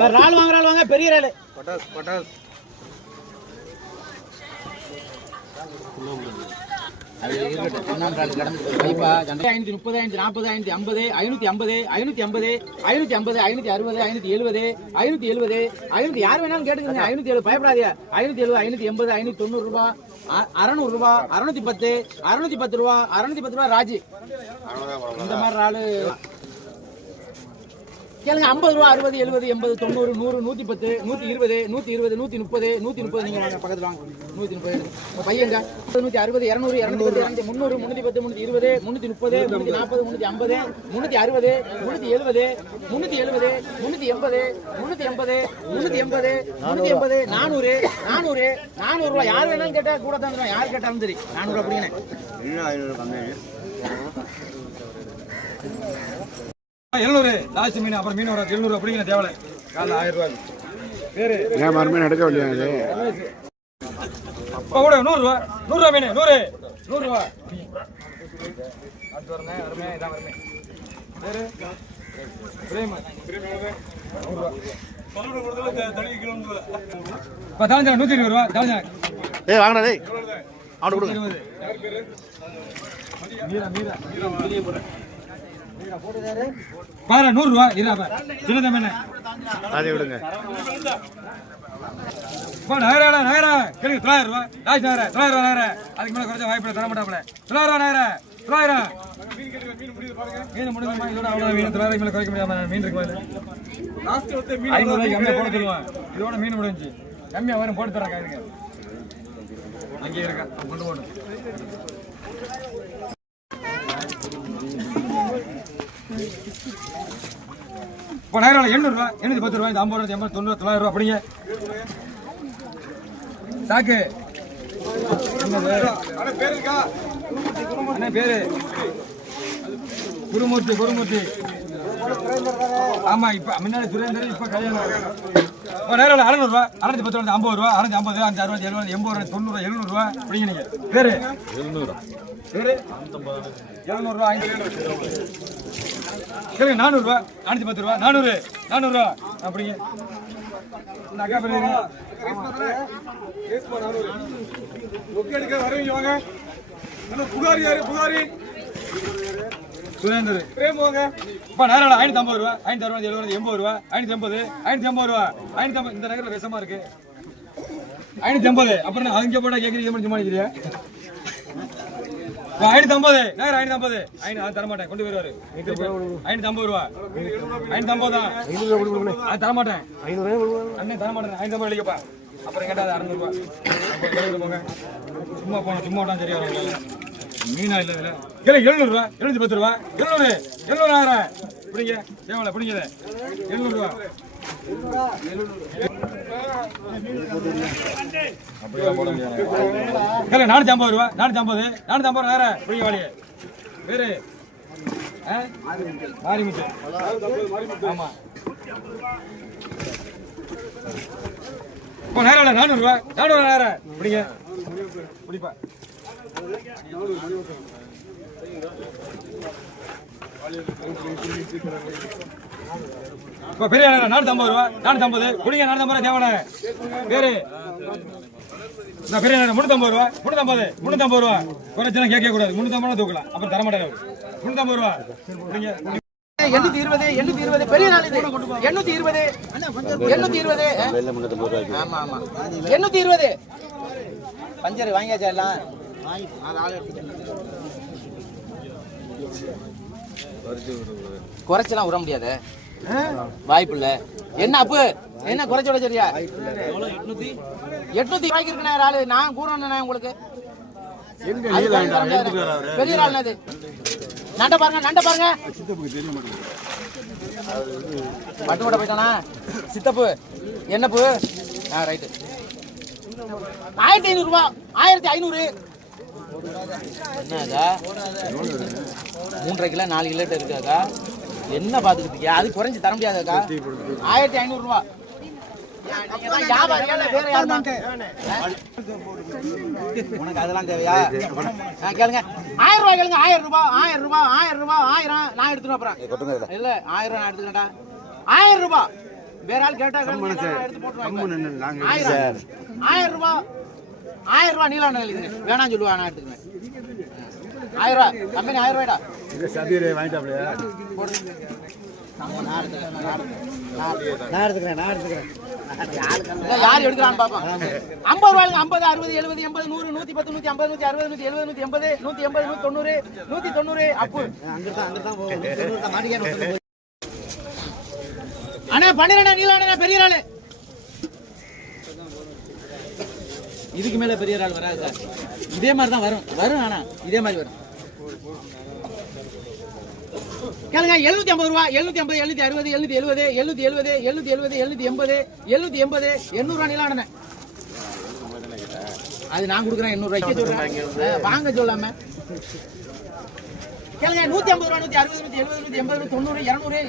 ரால் வாங்க பெரிய ரால் பட்டாஸ் பட்டாஸ் 530, 540, 550, 550, 550, 550, 550, 560, 570, 570 யார் வேணாலும் கேட்டுக்கங்க. 570 பயப்படாதீங்க. 570, 580, 590 ரூபாய், 600 ரூபாய், 610, 610 ரூபாய், 610 ரூபாய் ராஜி. இந்த மாதிரி ராலு கேளுங்க. 50 ரூபா, 60, 70, 80, 90, 100, 110, 120, 120, 130, 130 நீங்க வாங்க பக்கத்துல வாங்க. 130 பையங்க 160, 200, 210, 300, 310, 320, 330, 340, 350, 360, 370, 370, 380, 380, 380, 380, 400, 400, 400 ரூபாய். யார் வேணாலும் கேட்டா கூட தான் தருவேன். யார் கேட்டாலும் சரி 400 ரூபாய் அப்படிங்க. இன்னும் 500 கம்மி. 700 லாஸ்ட் மீன். அப்புறம் மீன் வர 700 அப்படிங்கிற தேவலை காலைல 1000 ரூபாய். வேறு ஏன் மறுமீன் எடுக்க வேண்டியது இப்போ கூட 100 ரூபா, 100 ரூபா மீன், 100 ரூபா. அடுத்து வரமே அருமே இதான் வருமே. வேறு பிரேம் 100 ரூபா. இப்போ தாழ்ந்தா 120 ரூபா. தாழ்ந்தா ஏய் வாங்கடா டேய் அவனுக்கு கொடுங்க. மீரா மீரா பாரு 100 ரூபா. இருப்பா சின்னதா மீன் அதை விடுங்க. நகரா நகரா கேளுங்க. 900 ரூபா லாஸ்ட். 900 ரூபா. அதுக்கு மேலே குறைச்ச வாய்ப்பு தர மாட்டாப்ல. 900 ரூபா. 900 மீன் முடிஞ்சமா இதோட அவ்வளோ மீன் 900 மேலே குறைக்க முடியாம மீன் இருக்கு. 500 ரூபாய்க்கு கம்மியாக போட சொல்லுவான். இதோட மீன் முடிஞ்சு கம்மியாக வரும் போட்டு தரேன். காய்ங்க அங்கேயே இருக்கா கொண்டு போட்டு. இப்போ நகரால 800 ரூபா, 810 ரூபாய், 50 ரூபாய், 80, 90, 900 ரூபா அப்படிங்க. சாக்கு என்ன பேரு? குருமூர்த்தி. குருமூர்த்தி ஆமா. இப்ப முன்னாடி சுரேந்தர், இப்ப கல்யாணம். நேரில் 600 ரூபா, 610 ரூபா, 50 ரூபா, 650, 560, 70, 80 ரூபா, 90, 700 ரூபா அப்படிங்க. நீங்க பேரு 700 பேரு 700 ரூபா. 400 ரூபா, 410 ரூபா, 400, 400 ரூபா அப்படிங்க. இந்த அக்கா பேரு புகாரி. யாரு புகாரி? சுரேந்தர். இப்போ நேரம் 550 ரூபா, 560, 70, 80 ரூபா, 580, 580 ரூபா, 580. இந்த நகரில் விஷமா இருக்கு. 580. அப்புறம் அங்கே போட்டா கேட்குறீங்க சும்மா நிற்கிறீங்க. 550 நேரம் 550. தரமாட்டேன் கொண்டு வருவாரு. 550 ரூபா. 550 தான். அது தரமாட்டேன். அண்ணே தரமாட்டேன். 550 வெளிக்கப்பா. அப்புறம் கேட்டா 600 ரூபா. போங்க சும்மா போனோம். சும்மா விட்டா சரியா வரும். மீனா இல்லை இதில். இல்லை 700 ரூபா, 710 ரூபா, 700, 700 பிடிங்க. தேவையில்ல பிடிங்க. 700 ரூபா. அப்படியெல்லாம் போட முடியாது. 450 ரூபா, 450, 450 நேரம் பிடிங்க. வாளிய வேறு மாரிமுத்து. ஆமா. இப்போ நேரம் 400 ரூபா, 400 நேரம் பிடிங்க. பிடிப்பா. இப்போ பெரிய 450 ரூபா, 450 குடிங்க. 450 ரூபா தேவையான பேரு. நான் பெரிய 350 ரூபா, 350 ரூபா. குறைச்சா கேட்க கூடாது. 350 ரூபா தூக்கலாம். அப்புறம் தரமாட்டேன். 350 ரூபா குடிங்க. 820, 820 பெரிய நாள் இது. 820, 820. ஆமா ஆமா 820. பஞ்சர் வாங்கியாச்சா எல்லாம்? குறைச்சலாம் விட முடியாது. வாய்ப்பு இல்ல. என்ன அப்பு என்ன குறைச்ச விட சரியா? 800 வாங்கிருக்கேன் ஆளு. நான் கூறணும் உங்களுக்கு. பெரிய ஆள் அது. நண்ட பாருங்க, நண்ட பாருங்க. பட்டு கூட போயிட்டானா சித்தப்பு? என்ன பூ? ரைட்டு. 1500 ரூபா, 1500. என்னக்கா 3.5 கிலோ 4 கிலோ இருக்காக்கா? என்ன பாத்துக்கிட்டீங்க? அது குறைஞ்சு தர முடியாதாக்கா? 1500 ரூபா. உனக்கு அதெல்லாம் தேவையா? கேளுங்க. 1000 ரூபாய் கேளுங்க. 1000 ரூபாய், 1000 ரூபாய், 1000 ரூபாய், 1000 நான் எடுத்துட்டு அப்புறம் இல்ல 1000 நான் எடுத்துக்கிட்டா. 1000 ரூபாய், வேற ஆள் கேட்டா எடுத்து போட்டுருவாங்க. 1000 ரூபாய் நீலாண்ட இது வேணாம் சொல்லுவா, நான் எடுத்துக்குவேன். 1000 ரூபாய் கம்பெனி 1000 ரூபாய்டா. நான் எடுத்துக்கிறேன். யார் எடுக்கிறான்னு பாப்போம். 50 ரூபாய்க்கு 50, 60, 70, 80, 100, 110, 150, 160, 170, 180, 180, 190, 190 அப்பு. அண்ணா 12 நீலாண்ணா பெரிய ஆளு. இதுக்கு மேல பெரிய ஆள் வராது சார். இதே மாதிரி தான் வரும். ஆனா இதே மாதிரி வரும். கேளுங்க 750 ரூபாய், 750, 760, 770, 770, 770, 780, 780, 800 ரூபாய் நீலாண்ணே. அது நான் கொடுக்குறேன் 800 ரூபாய்க்கு சொல்றேன். வாங்க சொல்லாம கேளுங்க 150 ரூபாய், 160, 170, 180, 90, 200,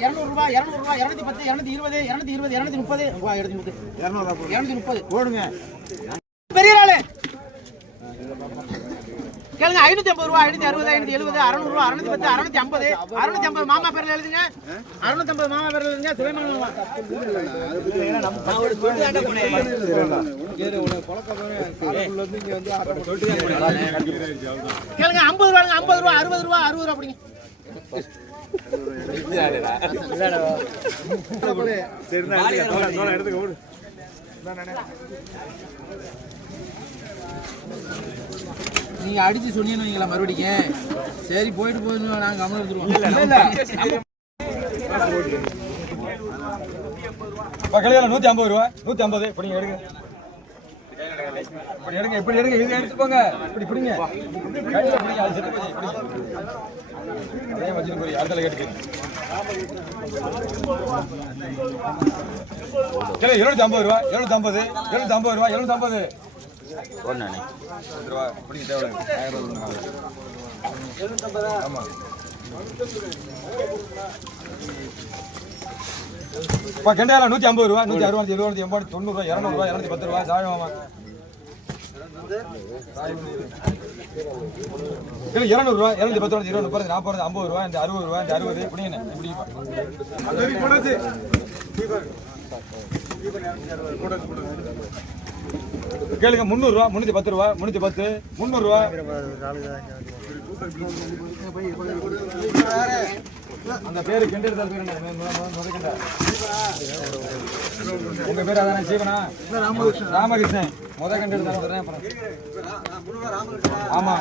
200 ரூபாய், 200 ரூபாய், 210, 220, 220, 230 ரூபாய், 230 போடுங்க. பெரிய ஆளு கேளுங்க 550 ரூபாய், 560, 570, 600 ரூபாய், 610, 650, 650 மாமா பேர்ல எழுதுங்க. 650 மாமா பேர்ல எழுதுங்க. சுலைமான் மாமா கேளுங்க 50 ரூபாய், 50 ரூபாய், 60 ரூபாய், 60 ரூபாய் அப்படிங்க. நீங்க அடிச்சு சொன்னீங்களா மறுபடியும் சரி போயிட்டு போயிட்டு நாங்க கவனம் எடுத்துருவோம். பக்கத்துல 150 ரூபா, 150 இப்படி எடுங்க. இப்படி எடுங்க இது எடுத்து போங்க. இப்படி பிடிங்க. கையில பிடிங்க. அது செத்து போய் பிடிங்க. அதே வச்சிட்டு போய் அடுத்தல கேட்டு. கேளு 750 ரூபா, 750, 750 ரூபா, 750. ஒண்ணானே. ரூபா பிடிங்க தேவல. 1000 ரூபா. 750. ஆமா. பா கெண்டால 150 ரூபா, 160, 70, 80, 90 ரூபா, 200 ரூபா, 210 ரூபா. சாய் மாமா. இல்ல 200 ரூபா, 210 ரூபா, 20, 30, 40, 50 ரூபா, இந்த 60 ரூபா, இந்த 60 பிடிங்க. இப்படிப்பா. சரி போடாச்சு. கேளுங்க 300 ரூபா, 310 ரூபா, 310, 300 ரூபா. அந்த பேரு கெண்டெடுத்தால் பேரு என்ன? உங்க பேரு அதானே சீவனா? ராமகிருஷ்ணன். முத கெண்டெடுத்தால் அப்புறம். ஆமா.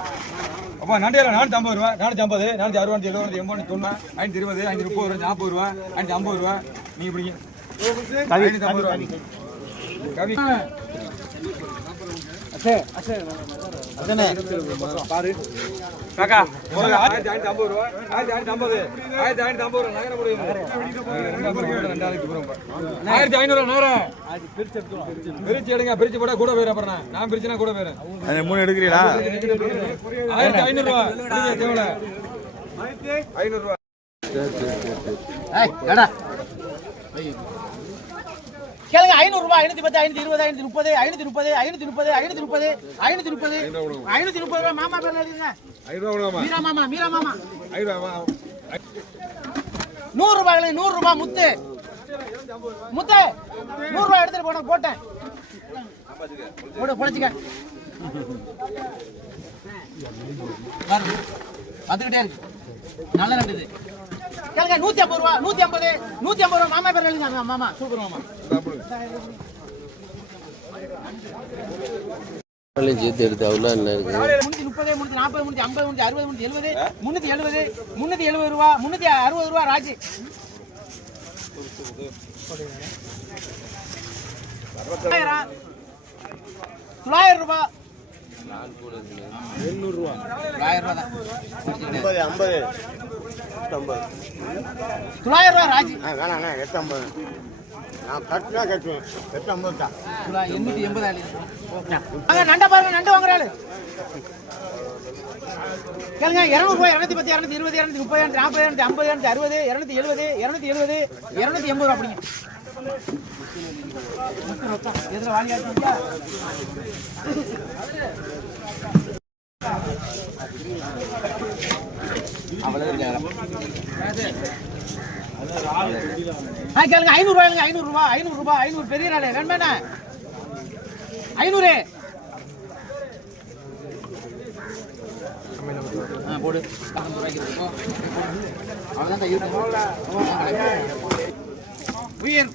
அப்பா நண்டியால 450 ரூபா, 450, 460, 70, 80, 90, 520, 530, 40 ரூபா, 550 ரூபா. நீங்க பிடிங்க. 550 ரூபா. கவி பாரு காக்கா 1550 ரூபா, 1550, 1550 ரூபா நகர முடியும். 1500 நகர பிரிச்சு எடுங்க. பிரிச்சு போட கூட போயிரு. அப்புறம் நான் பிரிச்சுனா கூட போயிரு. 3 எடுக்கிறீங்களா? 1500 ரூபா. தேவல 500 ரூபா. கேளுங்க 500 ரூபாய், 510, 520, 530, 530, 530, 530, 530 ரூபாய் மாமா பேர்ல எழுதுங்க. 500 ரூபா. மீரா மாமா 500 ரூபா. 100 ரூபாய், 100 ரூபாய் முத்து 100 ரூபாய் எடுத்துட்டு போட்டேன். பொழைச்சுக்க வந்துகிட்டே இருக்கு. நல்ல நண்டு. கேளுங்க 150 ரூபாய், 150, 150 ரூபாய் மாமா பேர்ல எழுதுங்க. மாமா சூப்பர் மாமா. சேர்த்து எடுத்து அவ்வளோ இல்லை இருக்கு. 330, 340, 350, 360, 370, 370 ரூபா, 360 ரூபா ராஜி. 900 ரூபாய், 800 ரூபா, 1000 ரூபா தான். 900 ரூபா ராஜி. வேணாண்ணா 850. நான் கட்டினா கட்டுவேன். 850 தான். 880. நண்டை பாருங்க, நண்டு வாங்குறாரு. கேளுங்க 200 ரூபாய், 210, 220, 230, 240, 250, 260, 270, 270, 280 ரூபா அப்படிங்க. எதுல வாங்கியாச்சு அவ்வளவு கேளுங்க 500 ரூபாய், 500 ரூபாய், 500 ரூபாய், 500 பெரிய நாளே வேண்டாண்ணே 500 போடு.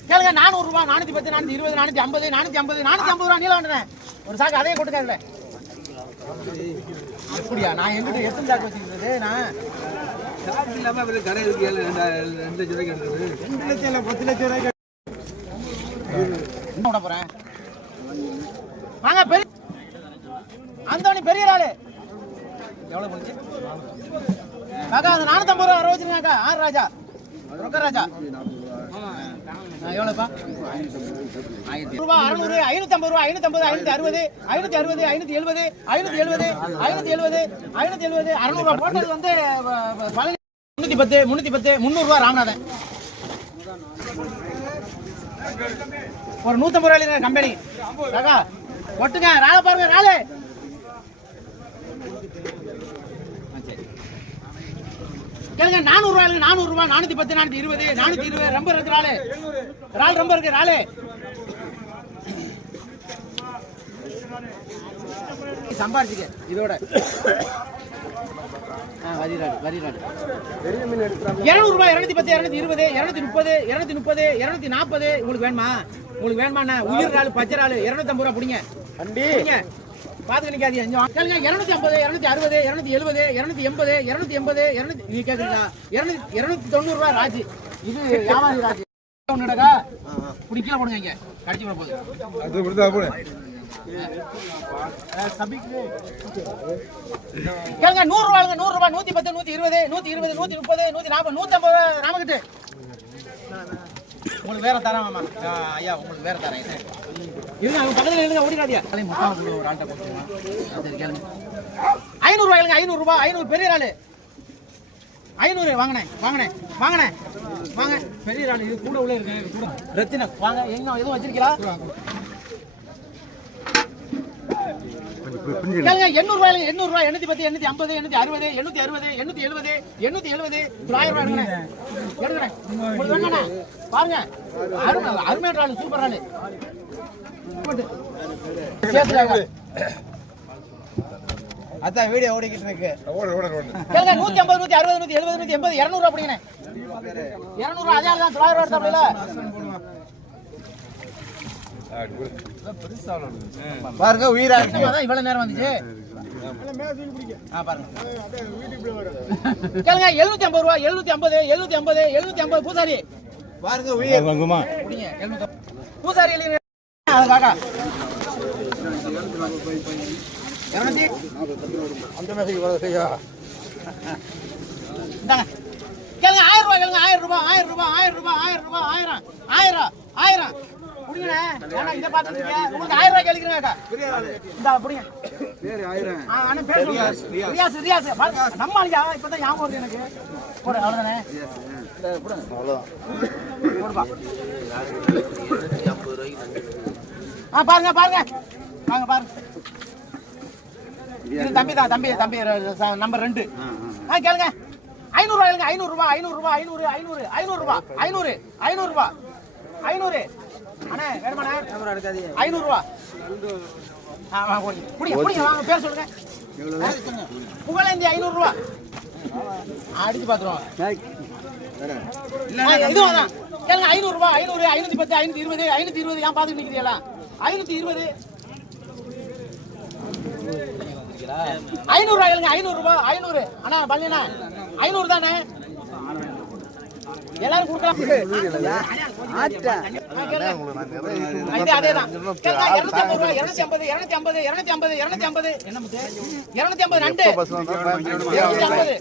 கேளுங்க 400 ரூபாய், 410, 420, 450, 450, 450 ரூபாய் நீளம் வேண்டேன். ஒரு சாக்கு அதே கொட்டுக்காதுல. அப்படியா? நான் எங்கிட்ட எத்தனை சாக்கு வச்சுக்கிறது? நான் சாக்கு இல்லாம கடை இருக்கு 2 லட்சம் ரூபாய்க்கு எடுத்தது. 2 லட்சம் இல்ல 10 லட்சம் ரூபாய்க்கு என்ன பண்ண போறேன்? வாங்க பெரிய அந்தோணி பெரிய ஆளு எவ்வளவு போச்சு காக்கா? அந்த 450 ரூபா வர வச்சிருங்க காக்கா. ஆர் ராஜா ரொக்க ராஜா எவ்வளவுப்பா? 1000 ரூபாய், 600, 550 ரூபாய், 550, 560, 560, 570, 570, 570, 570, 600 ரூபாய் போட்டது வந்து 310, 310, 300 ரூபாய் ராமநாதன். ஒரு 150 ரூபாய் கம்பெனி காக்கா ஒட்டுங்க. ராளை பாருங்க, ராளை கேளுங்க 400 ரூபாய், 400 ரூபாய், 410, 420, 420 ரொம்ப இருக்கு ராளு. ரால் ரொம்ப இருக்கு ராளு. சம்பாதிச்சுக்க இதோட வரிராடு 200 ரூபாய், 210, 220, 230, 230, 240 உங்களுக்கு வேணுமா? உங்களுக்கு வேணுமா? உயிர் ராளு பச்சை ராளு 250 ரூபாய் பிடிங்க. பாத்துக்க நிக்காதீங்க. 250, 260, 270, 280, 280, 200 நீ கேக்குறீங்களா? 290 ரூபாய் ராஜி. இது வியாபாரி ராஜி. ஒண்ணுடா இப்படி கீழே போடுங்க. இங்க கடிச்சு போட போகுது. அது கொடுத்தா போடு. கேளுங்க 100 ரூபாய், 100 ரூபாய், 110, 120, 120, 130, 140, 150 ராமகிட்ட உங்களுக்கு வேற தரேன் மாமா. ஐயா உங்களுக்கு வேற தரேன். இருங்க அவங்க பக்கத்துல இருங்க, ஓடிடாதீங்க. ஒரு ஆள்கிட்ட கொடுத்துருங்க. சரி கேளுங்க 500 ரூபாய், 500 ரூபாய், 500 பெரிய ஆளு 500 வாங்கண்ணே வாங்க பெரிய ஆளு. இது கூட உள்ள இருக்கு கூட ரத்தின வாங்க. எங்க எதுவும் வச்சிருக்கீங்களா? கேளுங்க 800 ரூபாய், 800 ரூபாய், 810, 850, 860, 860, 870, 870, 1000 ரூபாய் எடுங்கண்ணே. உங்களுக்கு வேணுண்ணே பாருங்க. அருமையான ஆளு, சூப்பர் ஆளு. அதான் வீடியோ ஓடிக்கிட்டு இருக்கு. 150, 160, 170, 180, 200 ரூபாய் அப்படிங்கண்ணே. 200 ரூபாய் அதே தான் 900 ரூபாய் எடுத்தாப்ல. பாருங்க உயிரா இருக்கு. இவ்வளவு நேரம் வந்துச்சு பாருங்க. கேளுங்க 750 ரூபாய், 750, 750, 750 பூசாரி பாருங்க உயிர் பூசாரி காக்கா 200 அந்த மெசேஜ் வர செய்யா. இந்தாங்க கேளுங்க 1000 ரூபாய், கேளுங்க 1000 ரூபாய், 1000 ரூபாய், 1000 ரூபாய், 1000 ரூபாய், 1000 1000 புடிங்கண்ணே. இத பாத்துக்கீங்க. உங்களுக்கு 1000 ரூபாய் கேக்குறேன். இந்தா புடிங்க. பேர் 1000. அண்ணா பேர் சொல்லுங்க. ரியாஸ் நம்ம ஆளியா இப்பதான் ஞாபகம் வருது எனக்கு. போடு அவ்வளவுதானே. போடுங்க அவ்வளவுதான். போடுப்பா. 250 ரூபாய்க்கு பாருங்க பாருங்க இது தம்பி நம்பர் 2. கேளுங்க 500 ரூபாய், 500 ரூபாய், 500 ரூபாய், 500 500 500 ரூபாய், 500 500 ரூபாய், 500 அண்ணே வேணுமாண்ணே? 500 ரூபாய். புடிங்க வாங்க பேர் சொல்லுங்க. புகழேந்தி 500 ரூபாய் அடிச்சு பாத்துருவோம். இதுவும் அதான் கேளுங்க 500 ரூபாய், 500, 510, 520, 520 ஏன் பாத்துட்டு நிக்கிறீங்களா? 520 500 ரூபாய், 500 ரூபாய், 500 அண்ணா பள்ளிண்ணா 500 தானே எல்லாரும் கொடுக்கலாம். அதேதான் 250 ரூபாய், 250, 250, 250, 250 என்ன 250 நண்டு 250.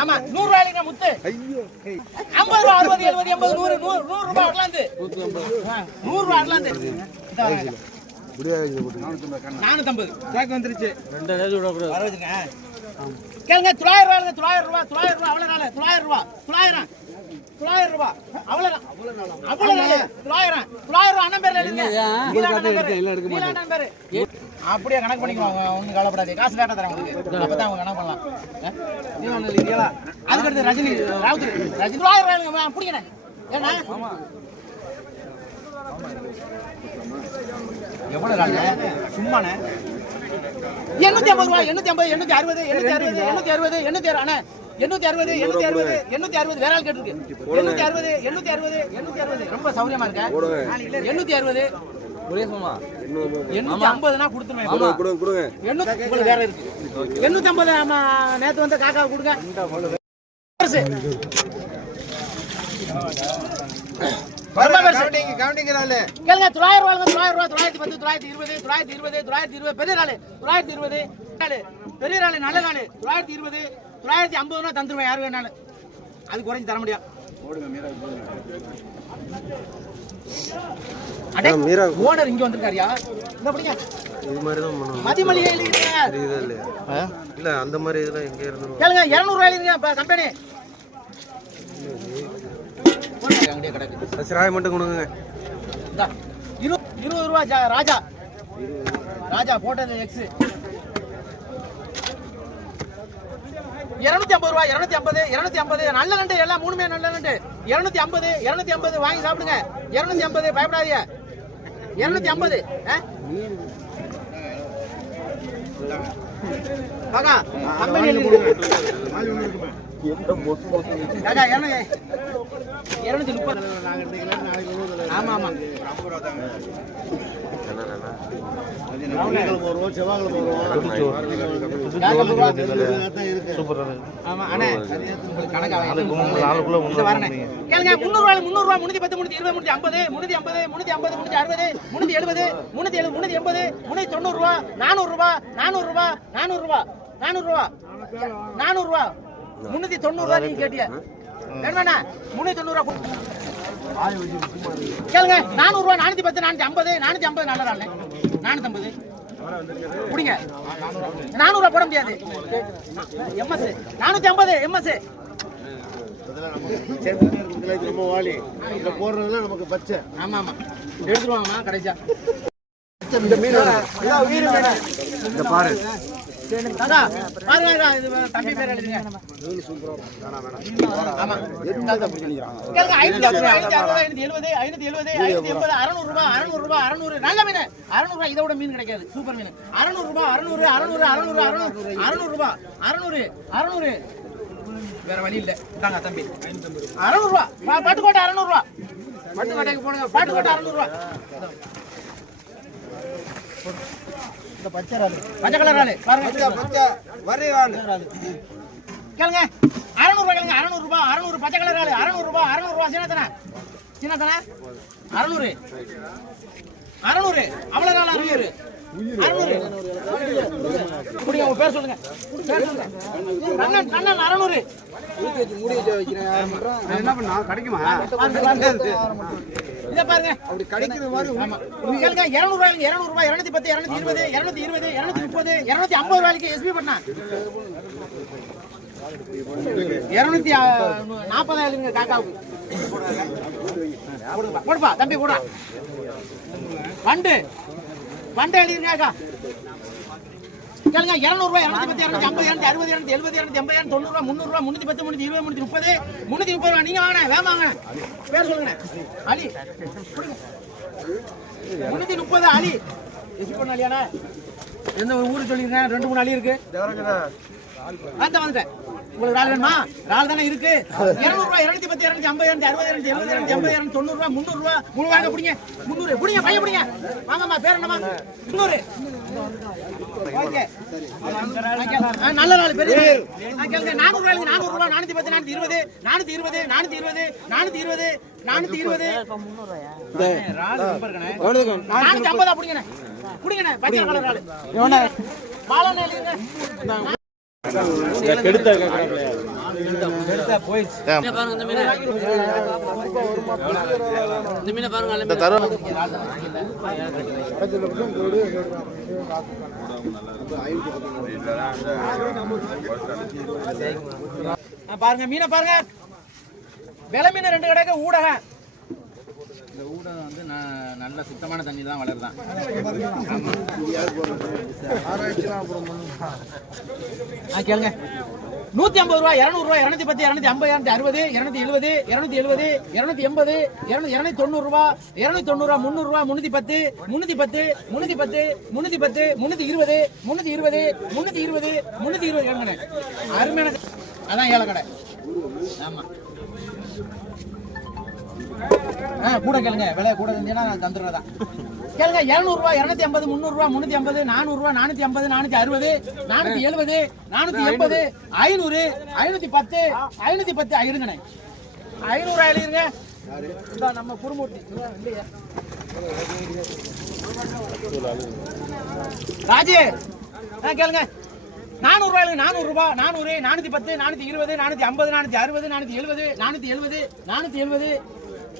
ஆமா 100 ரூபாய்க்கு முத்து 50 ரூபாய், 60, 70, 80, 100 ரூபாய் அட்லாந்து 100 ரூபாய் அட்லாந்து 450 கேக் வந்துருச்சு. 2000 விடக்கூடாது வர வச்சுங்க. கேளுங்க 900 ரூபாய், 900 ரூபாய், 900 ரூபாய் அவ்வளவு 900 ரூபாய் 900 900 ரூபாய். அவ்வளவுதான். அவ்வளவுதான். 900. 900 ரூபாய் அண்ணன் பேர்ல எழுதுங்க. நீலாண்டன் பேரு. அப்படியே கணக்கு பண்ணிக்குவாங்க. ஒண்ணும் கவலைப்படாதே. காசு லேட்டா தரேன் உங்களுக்கு. அப்பதான் அவங்க கணக்கு பண்ணலாம். நீலாண்டன் இல்லையா? அதுக்கு அடுத்து ரஜினி ராவுத். ரஜினி 900 ரூபாய் புடிங்கண்ணே. ஏன்னா எவ்வளவு ராஜா சும்மாண்ணே 850 ரூபாய் 850 860 860 860 860 அண்ணா 860 860 860 வேற ஆள் கேட்டிருக்கு 860 860 860 ரொம்ப சௌரியமா இருக்கா 860 ஒரே சும்மா 850 னா கொடுத்துறேன் கொடுங்க 800 உங்களுக்கு வேற இருக்கு 850 ஆமா நேத்து வந்த காக்கா கொடுங்க கேளுங்க 900 ரூபாய் 910 920 920 பெரிய நாள் 920 பெரிய நாள் நல்ல நாள் 920 950 தந்துருவேன் யாரு வேணாலும் அது குறைஞ்சு தர முடியாது ஓனர் இங்க வந்திருக்காரியா இந்த படிங்க இது மாதிரி தான் மதிமளிகை இல்ல அந்த மாதிரி இதெல்லாம் எங்க இருந்து கேளுங்க 200 ரூபாய் இல்லைங்க கம்பெனி சிராய் மட்டும் கொடுங்க 20 ரூபாய் ராஜா ராஜா போட்டது எக்ஸ் 250 ரூபாய் 250 நல்ல நண்டு எல்லாம் மூணுமே நல்ல நண்டு 250 வாங்கி சாப்பிடுங்க 250 பயப்படாதீங்க 250 காக்கா கம்பெனி காக்கா என்ன 230 ஆமா ஆமா கேட்டியா வேணுமா 390 கேளுங்க 400 ரூபாய் 410 450 நல்ல நாள் 450 குடிங்க 400 ரூபாய் போட முடியாது எம்எஸ் 450 எம்எஸ் ரொம்ப வாலி இத போடுறதுல நமக்கு பச்சை ஆமா ஆமா எடுத்துருவாங்கம்மா கடைசியா இந்த மீன் இந்த பாரு பாருங்க இது தம்பி பேர் எழுதுங்க ஆமா 570 600 நல்ல மீன் 600 ரூபாய் இதோட மீன் கிடைக்காது சூப்பர் மீன் 600 ரூபாய் 600 வேற வழி இல்ல தாங்க தம்பி 600 ரூபாய் பாட்டுக்கோட்டை 600 ரூபாய் பாட்டுக்கோட்டைக்கு போடுங்க பாட்டுக்கோட்டை 600 ரூபாய் இந்த பச்சை கலர் ராலு பாருங்க பச்சை வரி ராலு கேளுங்க 600 ரூபாய் கேளுங்க 600 பச்சை கலர் ராலு 600 ரூபாய் சின்னதனா 600 அவ்வளவு நாள் 600 குடிங்க உங்க பேர் சொல்லுங்க கண்ணன் 600 என்ன பண்ணா கிடைக்குமா இத பாருங்க அப்படி கிடைக்கிற மாதிரி கேளுங்க 200 ரூபாய் 210 220 220 230 250 ரூபாய்க்கு எஸ்பி பண்ணா 240 காக்காவுக்கு போடுப்பா தம்பி போடுறா பண்டு எழுதிருக்காக்கா கேளுங்க 200 ரூபாய் 210 250 260 270 280 300 310 320 330 நீங்க வாங்க வேமா வாங்க பேர் சொல்லுங்க அலி 330 அலி எஸ்பி பண்ண அலியானா எந்த ஊரு சொல்லிருங்க 2-3 அலி இருக்கு வந்துட்டேன் உங்களுக்கு ரால் வேணுமா ரால் தானே இருக்கு 200 ரூபாய் 210 250 260 270 280 290 ரூபாய் 300 ரூபாய் முழு வாங்க புடிங்க 300 புடிங்க பைய புடிங்க வாங்கம்மா பேர் என்னமா 300 ஓகே நல்ல நாள் பெரிய கேளுங்க 400 ரூபாய் 400 ரூபாய் 410 420 420 ரால் நம்பர் கணே 450 புடிங்கனே பச்சை கலர் ரால் பாலனே எழுதுங்க கெடுத்த போயிடுச்சு பாருங்க இந்த மீனை பாருங்க இந்த தரம் பாருங்க மீனை பாருங்க விலை மீன் 2 கிடக்கு ஊடகம். இந்த ஊடகம் வந்து நல்ல சுத்தமான தண்ணி தான் வளருதான். கேளுங்க 150 ரூபா 200 ரூபா 210 250 260 270 270 280 290 ரூபா 290 ரூபா 300 ரூபா 310 310 310 310 320 320 320 320 கேளுங்க. அருமையான அதான் ஏழை கடை. ஆமா கூட கேளுங்க. விலை கூட இருந்துச்சுன்னா நான் தந்துடுறதா. கேளுங்க 200 ரூபா 250 300 ரூபா 350 400 ரூபா 450 460 470 480 500 510 510 இருங்கண்ணே. 500 எழுதிருங்க. நம்ம குருமூர்த்தி ராஜி கேளுங்க 400 ரூபாய் 400 ரூபா 400 410 420 450 460 470 470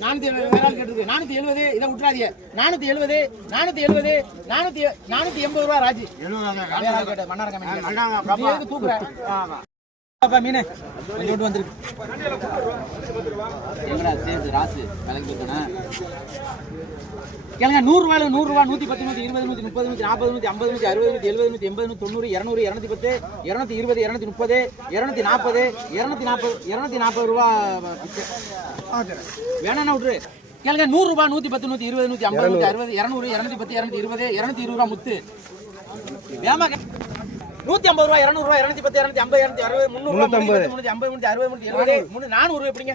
470 கேட்டிருக்கு 470. இதை விட்டுறாதீங்க. 470 470 480 ரூபா ராஜி. மன்னார கம்மி தூக்குறேன். மீன் கொஞ்சோண்டு வந்துருக்கு. எங்கடா சேர்ந்து ராசு விலைக்கு கேளுங்க 100 ரூபாய் 100 ரூபா 110 120 130 140 150 160 170 180 180 90 200 220 230 240 240 ரூபா வேணா விட்டுரு. கேளுங்க 100 ரூபாய் 110 120 150 160 200 210 220 220 ரூபா முத்து. வேமா 150 ரூபாய் 200 ரூபாய் 210 250 260 300 350 360 370 400 எப்படிங்க?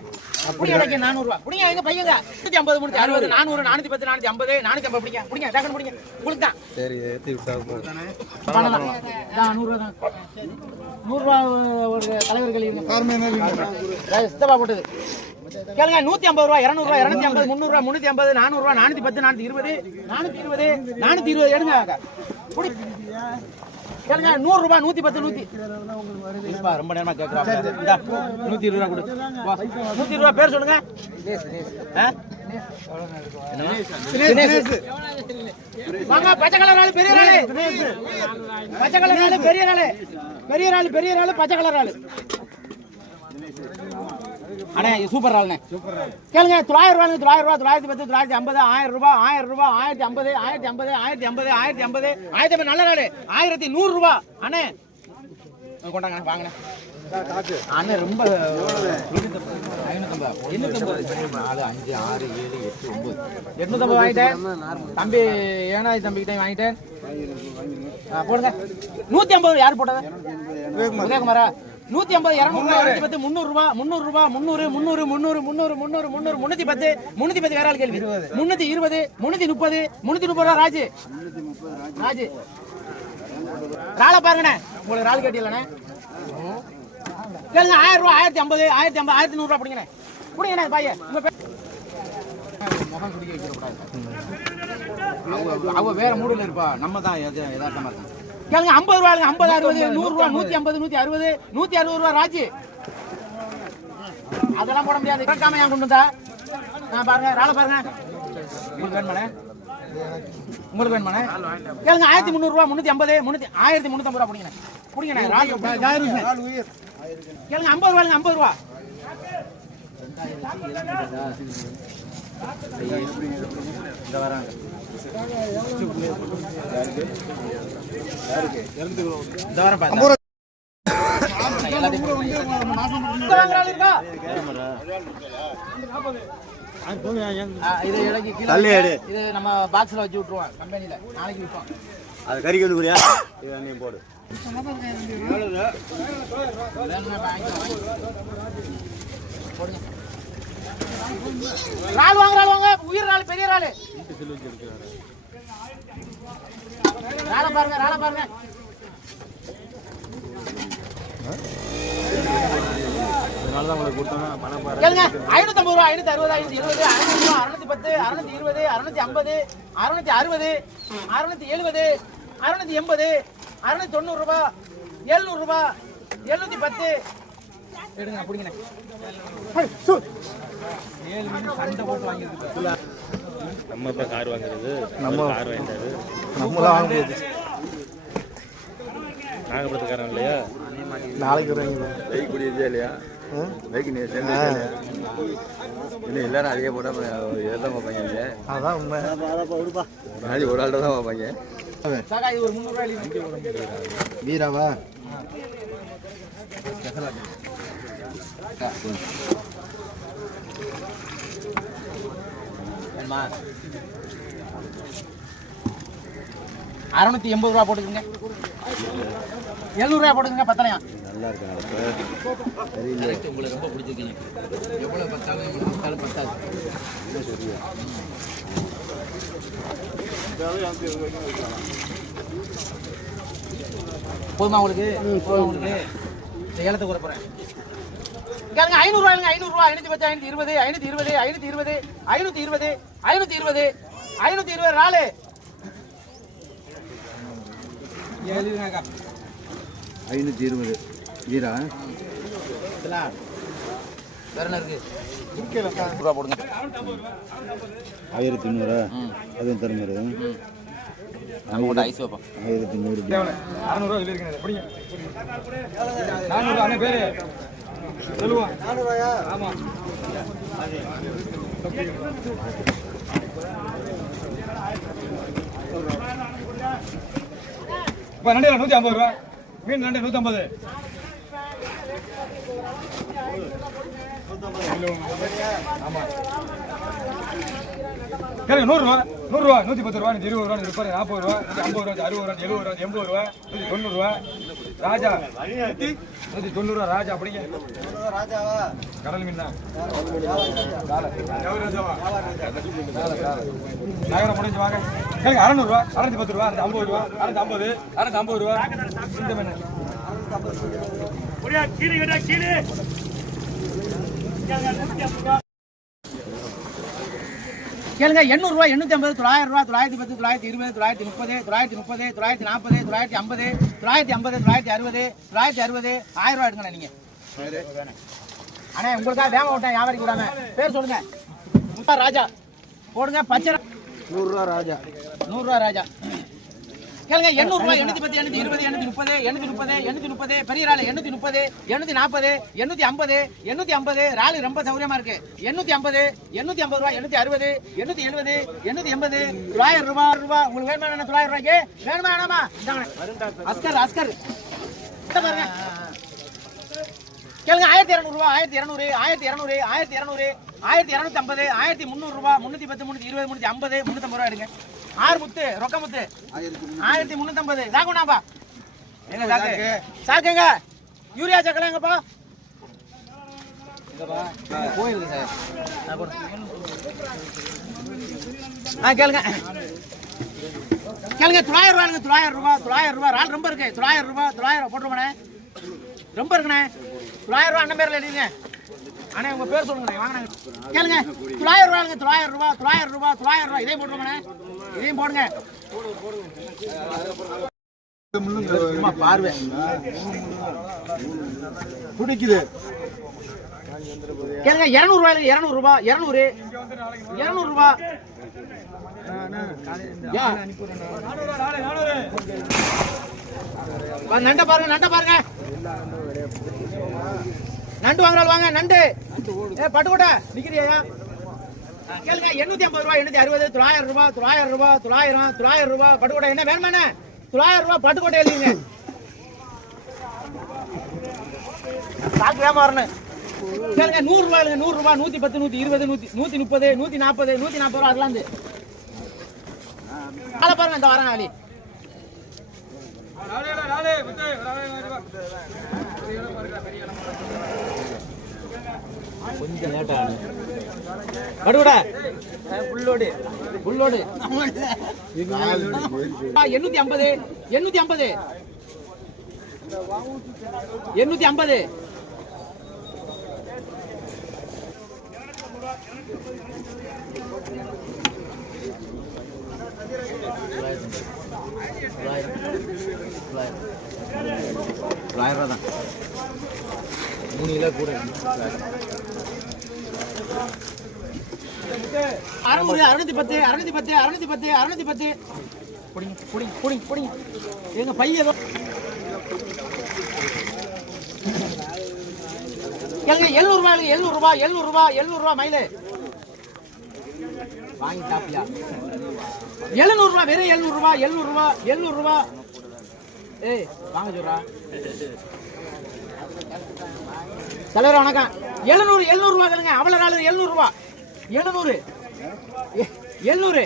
அப்படி எனக்கு 400 ரூபாய். புடிங்க எங்க பையங்க 150 360 400 410 450 450 புடிங்க. புடிங்க டக்கன் புடிங்க. உங்களுக்கு தான். சரி ஏத்தி விட்டா போதும். பண்ணலாம். 100 ரூபாய் தான். 100 ரூபாய் ஒரு தலைவர்கள் இருங்க. கார்மேனர் சித்தப்பா போட்டது. கேளுங்க 150 ரூபாய் 200 ரூபாய் 250 300 ரூபாய் 350 400 ரூபாய் 410 420 420 எடுங்க. கேளுங்க 100 ரூபாய் 110 100 ரொம்ப நேரமா கேக்குறாங்க. 120 ரூபாய் கொடு. 120 ரூபாய் பேர் சொல்லுங்க. வாங்க பச்சை கலர் ஆளு பெரிய ஆளு. பச்சை கலர் ஆளு பெரிய ஆளு. பெரிய ஆளு பச்சை கலர் ஆளு. அண்ணே சூப்பர் ஆளுண்ணே. கேளுங்க 900 ரூபாய் 910 950 1000 ரூபாய் 1000 ரூபாய் 1050 1050 1050 1050 1050 நல்ல நாள் 1100 ரூபாய். அண்ணே கொண்டாங்க வாங்கண்ணே. அண்ணே ரொம்ப 550 4 5 6 7 8 9 850 வாங்கிட்டேன். தம்பி ஏனாய் தம்பிக்கிட்ட வாங்கிட்டேன். போடுங்க 150 யார் போட்டது? உதயகுமாரா 150 200 210 300 ரூபாய் 300 ரூபாய் 300 300 300 300 300 310 310 வேற ஆள் கேள்வி 320 330 330 ரூபாய் ராஜு ராள பாருங்கண்ணே. உங்களுக்கு ராள் கேட்டீங்களே கேளுங்க 1000 ரூபாய் 1050 1050 1100 ரூபாய் பிடிங்கண்ணே. பிடிங்கண்ணே பாய உங்க முகம் குடிக்க வைக்கிறக்கூடாது. அவ வேற மூடுல இருப்பா. நம்ம தான் யதார்த்தமா இருக்கும். கேளுங்க 50 ரூபாய் 50 60 100 ரூபாய் 150 160 160 ரூபாய் ராஜி. அதெல்லாம் போட முடியாது. கேட்காம ஏன் கொண்டு வந்தா? நான் பாருங்க ராள பாருங்க. உங்களுக்கு வேணுமானே? உங்களுக்கு வேணுமானே? கேளுங்க 1300 ரூபாய் 350 1350 ரூபாய் பிடிங்கண்ணே. பிடிங்கண்ணே ராஜி. கேளுங்க 50 ரூபாய் 50 ரூபாய். இந்த வராங்க இது நம்ம பாக்ஸ்ல வச்சு விட்டுருவோம். கம்பெனில நாளைக்கு விற்போம். அது கறி கொடுக்குறியா? நீ போடு. ரால் வாங்க உயிர் ரால் பெரிய ரால். ரால பாருங்க. அதனாலதான் உங்களுக்கு கொடுத்தோம்னா பணம் பாரு. கேளுங்க 550 ரூபாய் 560 570 610 610 650 660 670 690 ரூபாய் 700 ரூபாய் 710 எடுங்க புடிங்கண்ணே. 7 மீன் சண்டை போட்டு வாங்கிருக்கு. நம்ம இப்ப கார் வாங்குறது நம்ம கார் வாங்கிட்டாரு. நம்மள வாங்க முடியாது. நாகப்பட்டினக்காரன் இல்லையா? நாளைக்கு வருவாங்க. பைக் குடியே இல்லையா? பைக் நீ சேர்ந்து இன்னும் எல்லாரும் அதே போட தான் பார்ப்பாங்க இல்லை அதான் உண்மை. நாளைக்கு ஒரு ஆள்கிட்ட தான் பார்ப்பாங்க. சாகா இது ஒரு 300 ரூபாய் வீராவா வேணுமா 680 ரூபா போட்டுக்கோங்க. 700 ரூபாய் போட்டுக்கோங்க. பத்தலையா நல்லா இருக்கா தெரியல. உங்களுக்கு ரொம்ப பிடிச்சிருக்கீங்க. எவ்வளவு பத்தாலும் பத்தாது. போதுமா உங்களுக்கு? உங்களுக்கு ஏலத்தை கூற போறேன். 500 ரூபாய் 500 ரூபாய் 510 520 520 520 520 520 520 நாலு 520 வீரா வேற என்ன இருக்கு? ரூபா போடுங்க. 1300 அதுவும் தருமாரு நம்ம ஐஸ் வைப்போம். 1300 600 ரூபா சொல்லியிருக்கேன். எப்படிங்க 400 அண்ணே பேரு சொல்லுவான். 400 ஆமா. இப்போ நண்டு 150 ரூபா. மீன் நண்டு 150. ஆமா. கேளுங்க 100 ரூபா 100 ரூபா 110 ரூபா 20 ரூபா 30 40 ரூபா 50 ரூபா 60 ரூபா 70 ரூபா 80 ரூபா 90 ரூபா ராஜா 190 ரூபா ராஜா. அப்படிங்க ராஜாவா? கடல் மீன் தான். நகரம் முடிஞ்சு வாங்க. கேளுங்க 600 ரூபா 610 ரூபா 50 ரூபா 650 650 ரூபா. இந்த மீன் கேளுங்க 800 ரூபாய் 850 900 ரூபாய் 910 920 930 930 940 950 950 960 960 1000 ரூபாய் எடுங்கண்ணா நீங்க. அண்ணே உங்களுக்காக வேக விட்டேன் வியாபாரிக்கு விடாம. பேர் சொல்லுங்க. ராஜா போடுங்க. பச்சை 100 ரூபா ராஜா 100 ரூபாய் ராஜா. கேளுங்க 800 ரூபாய் 810 820 830 830 பெரிய ராலு 830 840 850 850 ராலு ரொம்ப சௌரியமா இருக்கு. 850 850 ரூபாய் 860 870 880 900 ரூபாய். உங்களுக்கு வேணுமா 900 ரூபாய்க்கு வேணுமா வேணாமா? அஸ்கர் அஸ்கர் பாருங்க. கேளுங்க 1200 ரூபாய் 1200 1200 1200 1250 1300 ரூபாய் 310 320 350 350 ரூபாய் எடுங்க. 6 முத்து ரொக்க முத்து 1350 சாக்குனாப்பா. எங்க சாக்கு சாக்குங்க. யூரியா சக்கலாங்கப்பா. போயிருக்கு சார். கேளுங்க கேளுங்க 900 ரூபாய் 900 ரூபாய் 900 ரூபாய் ரால் ரொம்ப இருக்கு. 900 ரூபாய் 900 போட்டுருவானே ரொம்ப இருக்குண்ணே. 900 ரூபாய் அண்ணன் பேர்ல எழுதிங்க. அண்ணே உங்க பேர் சொல்லுங்க. வாங்கினாங்க கேளுங்க 900 ரூபாய் 900 ரூபாய் 900 ரூபாய் 900 ரூபாய் இதையும் போட்டுருவானே இதையும் போடுங்க. பார்வை பிடிக்குது. கேளுங்க 200 ரூபாய் 200 ரூபாய் 200 200 ரூபாய். நண்டை பாருங்க நண்டை பாருங்க. நண்டு வாங்குறாள் வாங்க. நண்டு பட்டுக்கோட்டை நிக்கிறியா? கேளுங்க 850 ரூபாய் 860 900 ரூபாய் 900 ரூபாய் 900 900 ரூபாய் பட்டுக்கோட்டை. என்ன வேணுமாண்ணே? 900 ரூபாய் பட்டுக்கோட்டை எழுதிங்க. சாக்கு வேமா வரணும். கேளுங்க 100 ரூபாய் 100 ரூபாய் 110 120 130 140 140 ரூபாய். அதெல்லாம் பாருங்க இந்த வரேன் அலி. கொஞ்சம் லேட்டா படுகடா புல்லோடு புல்லோடு 850 850 850 900 தான் 3 கிலோ கூட 600 610 610 610 610 புடிங்க புடிங்க புடிங்க புடிங்க. எங்க பைய கேளுங்க 700 ரூபாய் 700 ரூபாய் 700 ரூபாய் 700 ரூபாய் மயிலே வாங்கி சாப்பியா 700 ரூபாய் வெறும் 700 ரூபாய் 700 ரூபாய் 700 ரூபாய் ஏய் வாங்க சொல்றா தலைவர் வணக்கம் 700 ரூபாய் கேளுங்க அவ்வளவு நாள் 700 ரூபாய் 700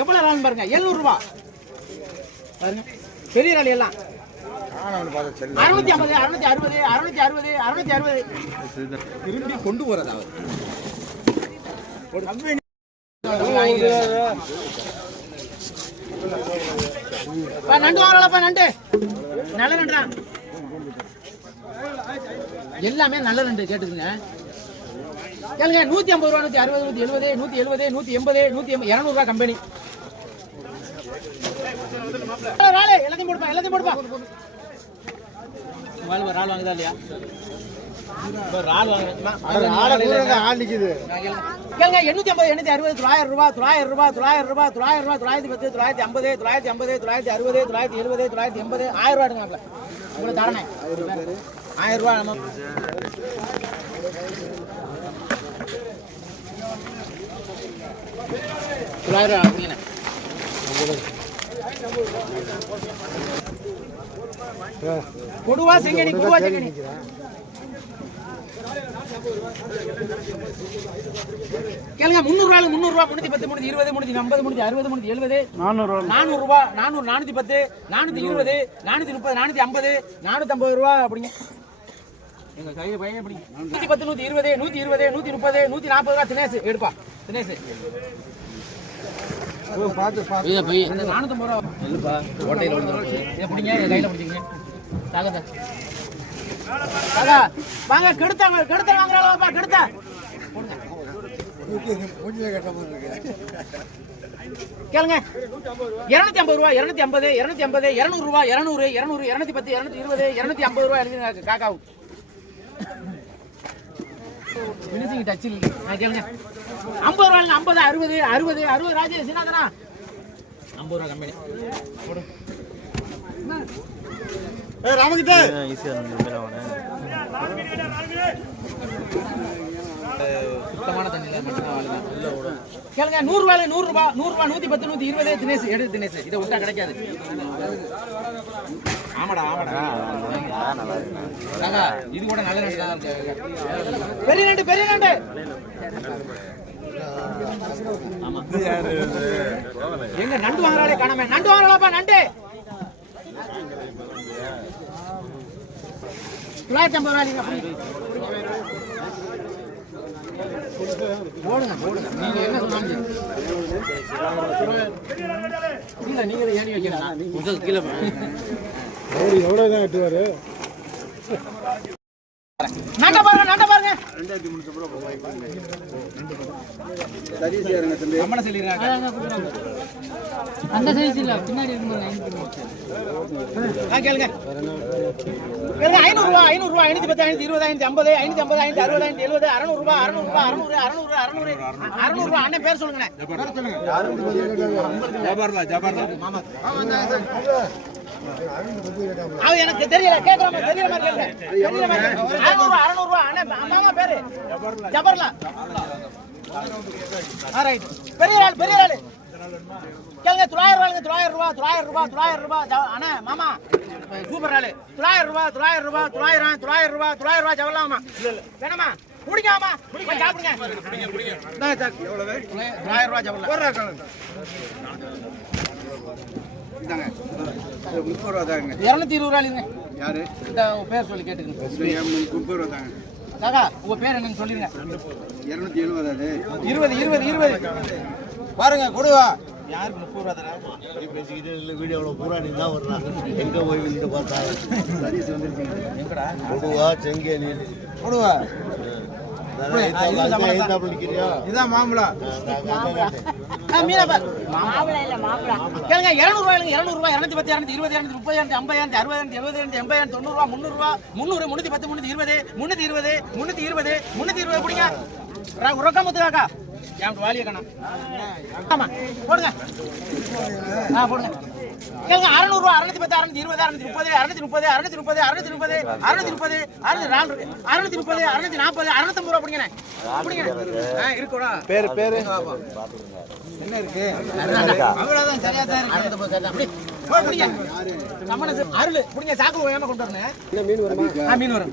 எவ்வளவு நாள் பாருங்க 700 ரூபாய் பாருங்க பெரிய ராலி எல்லாம் 650 660 660 660 திரும்பி கொண்டு போறதா நண்டு வாங்கலாம்ப்பா நண்டு நல்ல நண்டு எல்லாமே நல்ல நண்டு கேட்டுக்குங்க கேளுங்க 150 ரூபா 160 170 170 180 200 ரூபாய் கம்பெனி எல்லாத்தையும் போடுப்பா ரால் வாங்குதா இல்லையா ரால் வாங்குறேன் ஆள் நிக்குது கேளுங்க 850 860 900 ரூபாய் 900 ரூபாய் 900 ரூபாய் 900 ரூபாய் 910 950 950 960 970 980 1000 ரூபாய் எடுங்க உங்களுக்கு தரேன் 1000 ரூபாய் நம்ம 900 ரூபாய் கொடுவா செங்கனி கேளுங்க 300 ரூபாய் 310 320 350 360 370 400 ரூபாய் 400 410 420 430 450 450 ரூபாய் அப்படிங்க எங்க கையில பையன் எப்படி 110 120 120 130 140 ரூபாய் தினேஷ் எடுப்பா தினேஷ் பாத்து அந்த 450 ரூபாய் இல்லப்பா ஓட்டையில வந்து இத புடிங்க என் கையில புடிங்க தாகதா தாகா வாங்க கெடுத்த வாங்குறாளப்பா கெடுத்த கேளுங்க 250 ரூபாய் 250 250 200 ரூபாய் 200 200 210 220 250 ரூபாய் எழுதுங்க காக்காவு ஃபினிஷிங் டச் இல்ல நான் கேளுங்க 50 ரூபாய் 50 60 60 60 ராஜேஷ் என்னதானா 50 ரூபாய் கம்பெனி போடு ஏய் ராமகிட்ட ஈஸியா சுத்தமான தண்ணில மட்டும் நல்ல ஓடும் கேளுங்க 100 ரூபாய் 100 ரூபாய் 110 120 தினேஷ் எடு தினேஷ் இத விட்டா கிடைக்காது ஆமாடா நல்லா இருக்கு இது கூட நல்ல நண்டு தான் இருக்கு பெரிய நண்டு ஆமா எங்க நண்டு வாங்குறாளே காணாம நண்டு வாங்குறாளப்பா நண்டு 950 ரூபாய் நீங்க போடுங்க நீங்க என்ன சொன்னாங்க இல்ல நீங்க ஏணி வைக்கலாம் முதல் கீழ அவரு எவ்வளவுதான் எட்டுவாரு நண்ட பாருங்க 2300 ரூபாய் சரி சேருங்க தம்பி அம்மன சொல்லிருக்காங்க அந்த சைஸ் இல்ல பின்னாடி இருக்கும்போது கேளுங்க 500 ரூபாய் 510 520 550 550 560 570 600 ரூபாய் 600 ரூபாய் அண்ணன் பேர் சொல்லுங்க மாமா அது எனக்கு தெரியல கேக்குறோம் தெரியல மாதிரி கேளுங்க 600 ரூபாய் அண்ணன் மாமா பேரு ஜபர்லா ரைட் பெரிய ஆள் கேளுங்க 900 ரூபாய் அண்ணா மாமா சூப்பர் ஆளு 900 ரூபாய் ஜவர்லாமா வேணாமா குடிக்காமா சாப்பிடுங்க 900 ரூபாய் ஜவர்லா இதாங்க 30 ரூபாய் தாங்க 220 ரூபாய்ங்க யாரு இந்த பேர் சொல்லி கேட்டுங்க 30 ரூபாய் தாங்க காக்கா உங்க பேர் என்னன்னு சொல்லிருங்க 270 அது 20 பாருங்க கொடுவா யாருக்கு 30 ரூபாய் தரா பேசிக்கிட்டு வீடியோல பூரா நீ தான் வரலாம் எங்க போய் விட்டு பார்த்தா சர்வீஸ் வந்துருக்கீங்க எங்கடா கொடுவா செங்கேணி கொடுவா இதான் மாம்பழா மீனா கேளுங்க 200 ரூபாய் 200 ரூபாய் 210 220 230 250 60 70 80 90 ரூபாய் 300 310 320 320 பிடிங்க ரொக்கம் முத்து காக்கா என் வாலிய கண்ணா ஆமா போடுங்க போடுங்க கேளுங்க 600 ரூபா 610 620 630 630 630 630 630 630 640 650 ரூபா பிடிங்கண்ணே பிடிங்க இருக்கோடா பேரு என்ன இருக்கு அவ்வளவுதான் சரியா தான் இருக்கு அருள் புடிங்க சாக்கு ஓயாம கொண்டு வரணும் மீன் வரும்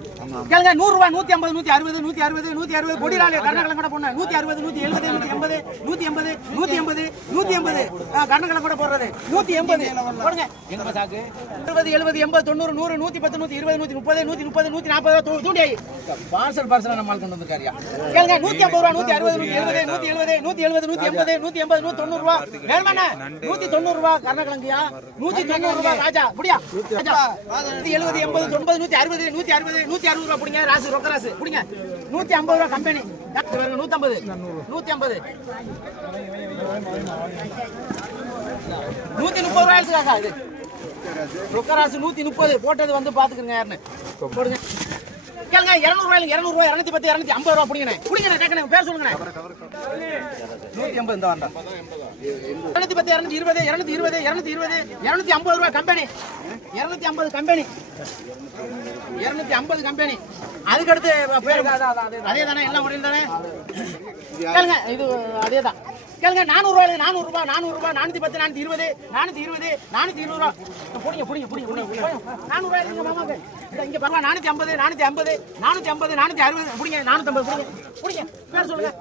கேளுங்க 100 ரூபா 150 160 160 160 கொடிராலே கர்நாடகம் கூட போடுங்க 160 170 180 180 180 கர்நாடகம் கூட போடுறது 180 போடுங்க எங்க சாக்கு 60 70 80 90 100 110 120 130 130 140 தூண்டி பார்சல் நம்ம கொண்டு வந்திருக்காரியா கேளுங்க 150 ரூபா 160 170 170 170 180 190 ரூபா வேணுமாண்ணே 190 ரூபா கர்நாடகங்கயா 190 ரூபா ராஜா புடியா ராஜா 70 80 90 160 160 160 ரூபா புடிங்க ராசு ரொக்க ராசு புடிங்க 150 ரூபா கம்பெனி 150 130 ரூபா காக்கா இது ரொக்க ராசு 130 போட்டது வந்து பாத்துக்கங்க யாருன்னு போடுங்க கேளுங்க 200 ரூபாய் 200 ரூபாய் 210 250 ரூபா புடிங்கண்ணே புடிங்கண்ணே டக்கனே பேர் சொல்லுங்கண்ணே 180 இந்த வாண்டா 210 220 220 220 250 ரூபாய் கம்பெனி 250 கம்பெனி 250 கம்பெனி அதுக்கு அடுத்து பேர் அதே தானே எல்லாம் ஒரே தானே கேளுங்க இது அதே தான் கேளுங்க 400 ரூபாய் 400 ரூபாய் 400 ரூபாய் 410 420 420 ரூபாய் புடிங்க 400 ரூபாய் நீங்க மாமாக்கு இங்க பாருங்க 450 450 450 460 புடிங்க 450 புடிங்க பேர் சொல்லுங்க